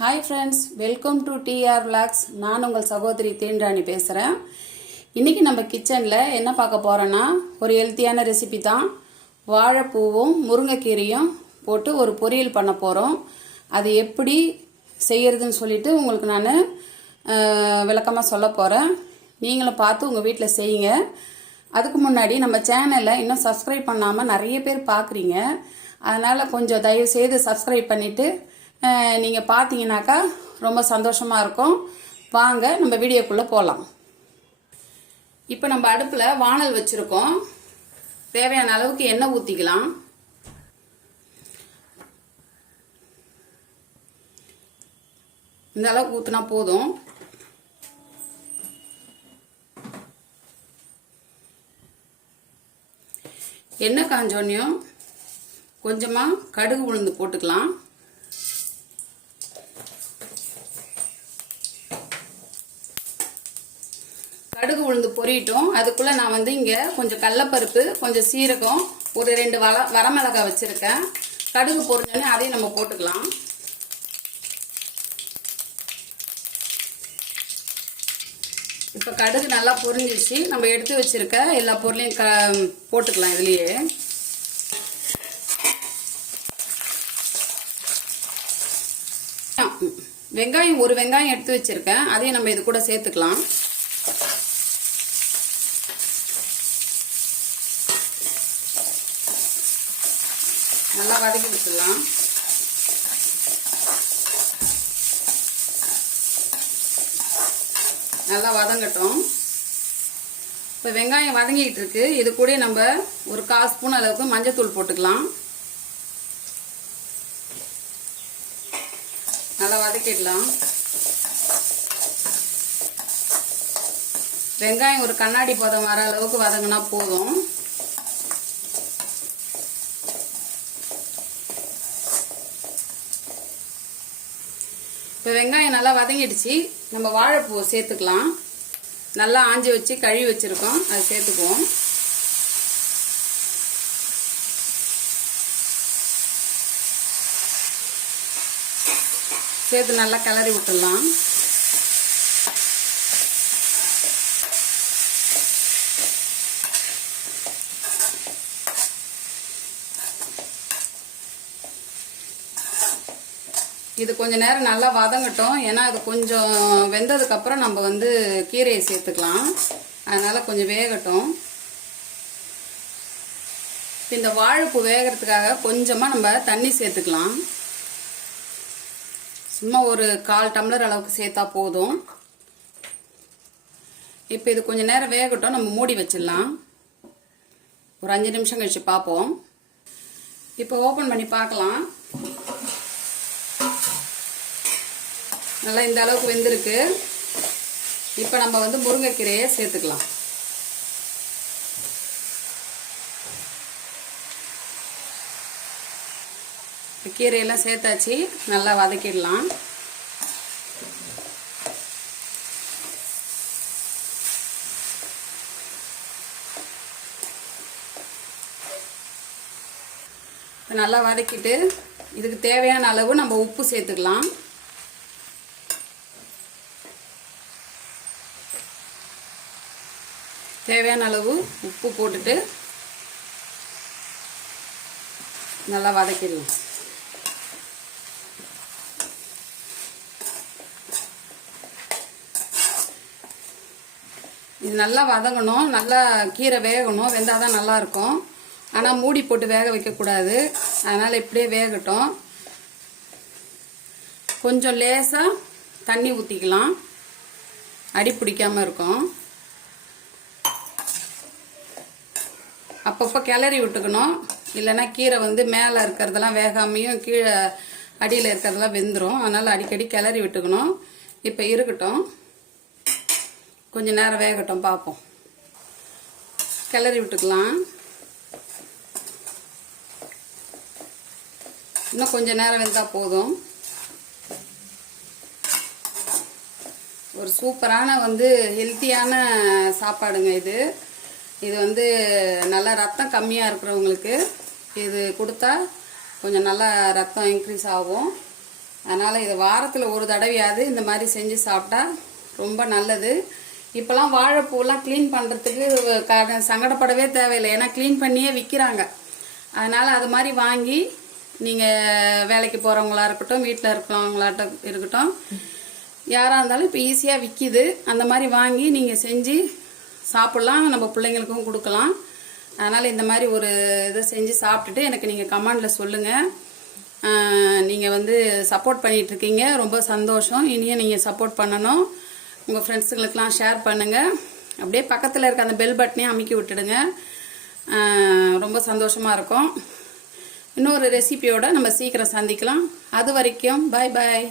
Hi friends welcome to TR vlogs நான் உங்கள் சகோதரி தேன்ராணி பேசுகிறேன் இன்றைக்கி நம்ம கிச்சனில் என்ன பார்க்க போகிறோன்னா ஒரு ஹெல்த்தியான ரெசிபி தான். வாழைப்பூவும் முருங்கைக்கீரையும் போட்டு ஒரு பொரியல் பண்ண போகிறோம் அது எப்படி செய்கிறதுன்னு சொல்லிட்டு உங்களுக்கு நான் விளக்கமாக சொல்ல போகிறேன் நீங்களும் பார்த்து உங்கள் வீட்டில் செய்யுங்க. அதுக்கு முன்னாடி நம்ம சேனலை இன்னும் சப்ஸ்கிரைப் பண்ணாமல் நிறைய பேர் பார்க்குறீங்க. அதனால் கொஞ்சம் தயவு செய்து சப்ஸ்கிரைப் பண்ணிவிட்டு நீங்கள் பார்த்தீங்கன்னாக்கா ரொம்ப சந்தோஷமாக இருக்கும். வாங்க நம்ம வீடியோக்குள்ளே போகலாம் இப்போ நம்ம அடுப்பில் வானல் வச்சுருக்கோம். தேவையான அளவுக்கு எண்ணெய் ஊற்றிக்கலாம் இந்த அளவுக்கு ஊற்றினா போதும். எண்ணெய் காஞ்சோன்னையும் கொஞ்சமாக கடுகு உளுந்து போட்டுக்கலாம். கடுகு உளுந்து பொரியட்டும். அதுக்குள்ளே நான் வந்து இங்கே கொஞ்சம் கடலப்பருப்பு கொஞ்சம் சீரகம் ஒரு ரெண்டு வள வரமிளகாய் வச்சுருக்கேன். கடுகு பொரிஞ்சோடனே அதையும் நம்ம போட்டுக்கலாம். இப்போ கடுகு நல்லா பொரிஞ்சிச்சு நம்ம எடுத்து வச்சிருக்க எல்லா பொருளையும் க போட்டுக்கலாம் இதுலேயே. வெங்காயம் ஒரு வெங்காயம் எடுத்து வச்சிருக்கேன். அதையும் நம்ம இது கூட சேர்த்துக்கலாம். நல்லா வதக்கி விட்டுடலாம். நல்லா வதங்கட்டும். இப்போ வெங்காயம் வதங்கிக்கிட்டு இருக்கு. இது கூட நம்ம ஒரு கால் ஸ்பூன் அளவுக்கு மஞ்சத்தூள் போட்டுக்கலாம். நல்லா வதக்கிடலாம். வெங்காயம் ஒரு கண்ணாடி பதம் வர அளவுக்கு வதங்கினா போதும். இப்போ வெங்காயம் நல்லா வதங்கிடுச்சு. நம்ம வாழைப்பூ சேர்த்துக்கலாம். நல்லா ஆஞ்சி வச்சு கழுவி வச்சுருக்கோம். அதை சேர்த்துக்குவோம். சேர்த்து நல்லா கிளறி விட்டுடலாம். இது கொஞ்ச நேரம் நல்லா வதங்கட்டும். ஏன்னா அது கொஞ்சம் வெந்ததுக்கப்புறம் நம்ம வந்து கீரையை சேர்த்துக்கலாம். அதனால் கொஞ்சம் வேகட்டும். இந்த வாழைப்பூ வேகிறதுக்காக கொஞ்சமாக நம்ம தண்ணி சேர்த்துக்கலாம். சும்மா ஒரு கால் டம்ளர் அளவுக்கு சேர்த்தா போதும். இப்போ இது கொஞ்சம் நேரம் வேகட்டும். நம்ம மூடி வச்சிடலாம். ஒரு அஞ்சு நிமிஷம் கழிச்சு பார்ப்போம். இப்போ ஓப்பன் பண்ணி பார்க்கலாம். நல்லா இந்த அளவுக்கு வெந்திருக்கு. இப்போ நம்ம வந்து முருங்கைக்கீரையை சேர்த்துக்கலாம். கீரையெல்லாம் சேர்த்தாச்சு. நல்லா வதக்கிடலாம். நல்லா வதக்கிட்டு இதுக்கு தேவையான அளவு நம்ம உப்பு சேர்த்துக்கலாம். தேவையான அளவு உப்பு போட்டுட்டு நல்லா வதக்கிடலாம். இது நல்லா வதங்கணும். நல்லா கீரை வேகணும். வெந்தால் தான் நல்லாயிருக்கும் ஆனால் மூடி போட்டு வேக வைக்கக்கூடாது. அதனால் இப்படியே வேகட்டும். கொஞ்சம் லேசாக தண்ணி ஊற்றிக்கலாம் அடி பிடிக்காமல் இருக்கும். அப்பப்போ கிளறி விட்டுக்கணும். இல்லைன்னா கீரை வந்து மேலே இருக்கிறதெல்லாம் வேகாமையும் கீழே அடியில் இருக்கிறதெல்லாம் வெந்துடும் அதனால் அடிக்கடி கிளறி விட்டுக்கணும். இப்போ இருக்கட்டும். கொஞ்சம் நேரம் வேகட்டும் பார்ப்போம். கிளறி விட்டுக்கலாம். இன்னும் கொஞ்சம் நேரம் வெந்தால் போதும். ஒரு சூப்பரான வந்து ஹெல்த்தியான சாப்பாடுங்க இது. இது வந்து நல்லா ரத்தம் கம்மியாக இருக்கிறவங்களுக்கு இது கொடுத்தா கொஞ்சம் நல்லா ரத்தம் இன்க்ரீஸ் ஆகும். அதனால் இது வாரத்தில் ஒரு தடவையாவது இந்த மாதிரி செஞ்சு சாப்பிட்டா ரொம்ப நல்லது. இப்போலாம் வாழைப்பூலாம் க்ளீன் பண்ணுறதுக்கு சங்கடப்படவே தேவையில்லை. ஏன்னா க்ளீன் பண்ணியே விற்கிறாங்க அதனால் அது மாதிரி வாங்கி நீங்கள் வேலைக்கு போகிறவங்களா இருக்கட்டும் வீட்டில் இருக்கிறவங்களாட்ட இருக்கட்டும் யாராக இருந்தாலும் இப்போ ஈஸியாக விற்கிது அந்த மாதிரி வாங்கி நீங்கள் செஞ்சு சாப்பிட்லாம் நம்ம பிள்ளைங்களுக்கும் கொடுக்கலாம். அதனால் இந்த மாதிரி ஒரு இதை செஞ்சு சாப்பிட்டுட்டு எனக்கு நீங்கள் கமெண்டில் சொல்லுங்கள் நீங்கள் வந்து சப்போர்ட் பண்ணிகிட்ருக்கீங்க ரொம்ப சந்தோஷம். இனியும் நீங்கள் சப்போர்ட் பண்ணணும். உங்கள் ஃப்ரெண்ட்ஸுங்களுக்கெலாம் ஷேர் பண்ணுங்கள் அப்படியே பக்கத்தில் இருக்க அந்த பெல் பட்டனையும் அமுக்கி விட்டுடுங்க. ரொம்ப சந்தோஷமாக இருக்கும். இன்னொரு ரெசிபியோடு நம்ம சீக்கிரம் சந்திக்கலாம். அது வரைக்கும் பாய் பாய்